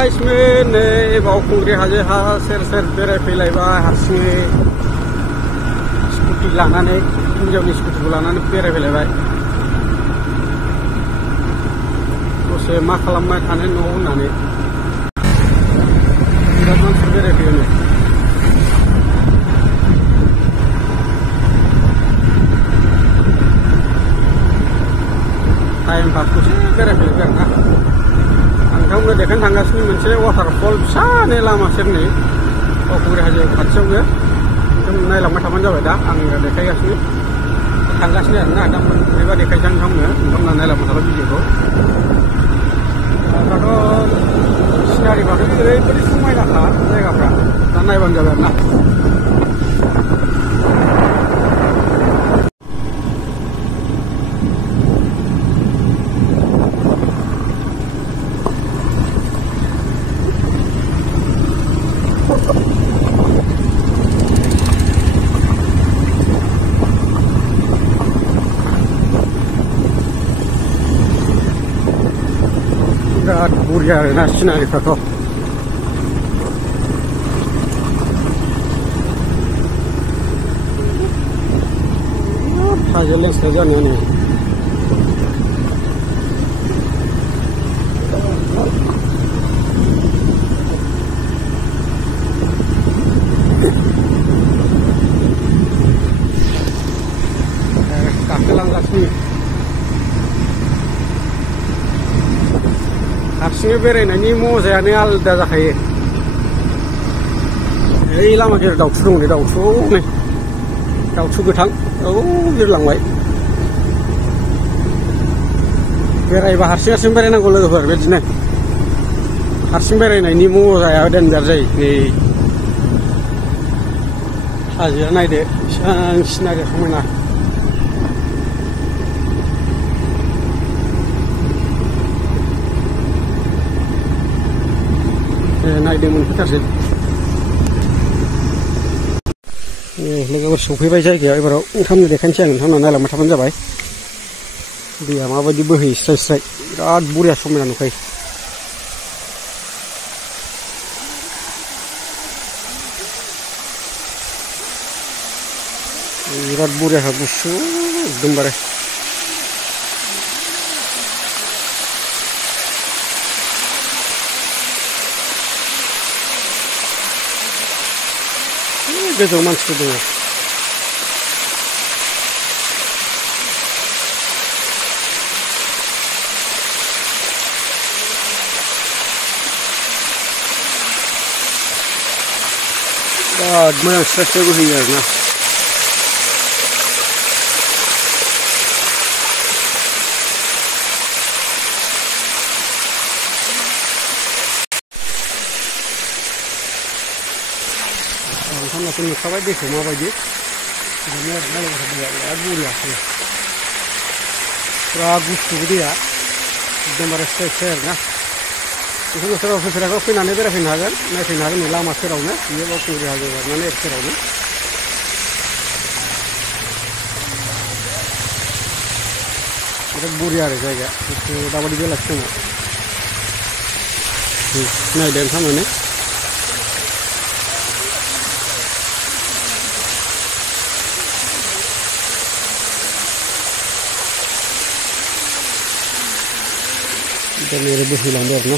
गाइसमोन नै बावखुंग्रि हाजो हा सेर सेर बेरायफैलायबाय हारसिङै स्कुटि लानानै हिनजावनि स्कुटिखौ लानानै बेरायफैलायबाय दसे मा खालामबाय थानो न'आव होननानै बिराद मानसि बेरायफैयो नै टाइम पासखौसो बेरायफैलायबाय आरोना नोंथांमोननो देखायनो थांगासिनो मोनसे वाटारफल फिसानो लामा सेरनि बावखुंग्रि हाजो खाथियावनो नोंथांमोन नायलांबाय थाबानो जाबाय दा आं देखायगासिनो थांगासिनो आरोना दा मोनफैबा देखायसै नोंथांमोननो नायलांबाय थाबाय भिडिअखौ दाथ' सिनारिफ्राथ' ओरैबायदि समायनाखा जायगाफ्रा दा नायबानो जाबाय आरोना बिराद बरिया आरोना सिनारिफ्राथ' हाजो लेंस्राय जानायानो गाखोलांगासिनो हारसिङै बेरायनायनि मजायानो आलादा जाखायो ओइ लामा गेजेर दाउथु दं नै दाउथु गोथां औ बिरलांबाय बेरायबा हारसिं बेरायनांगौ लोगोफोर बिदिनो हारसिं बेरायनायनि मजाया देनजार जायो नै हाजोआ नायदो बेसेबां सिनारिया समायना नायदो मोनफैथारसै लोगोफोर सफैबाय जायगायाव एबाराव नोंथांमोननो देखायनोसै आं नोंथांमोना नायलांबाय थाबानो जाबाय दैया माबायदि बोहैयो स्राय स्राय बिराद बरिया समायना नुखायो बिराद बरिया गुसु एकदमबारे गोजौ मानसिफोर दङ बिराद मोजां स्राय स्राय बोहैयो आरोना नोंथांमोनाथ' नुखाबाय दैखौ माबायदि बिदिनो आरोना दैया बिराद बरिया फुरा गुसु दैया एकदमबारे स्राय स्राय आरोना बेखौनो सोरबा फैफेराखै फैनानै बेरायफैनो हागोन नायफैनो हागोन नै लामा सेरावनो बियो बावखुंग्रि हाजो बारनानै एक सेरावनो बिराद बरिया आरो जायगाया दाबादि बेलासि समाव नायदो नोंथांमोन dan ini lebih hilang dari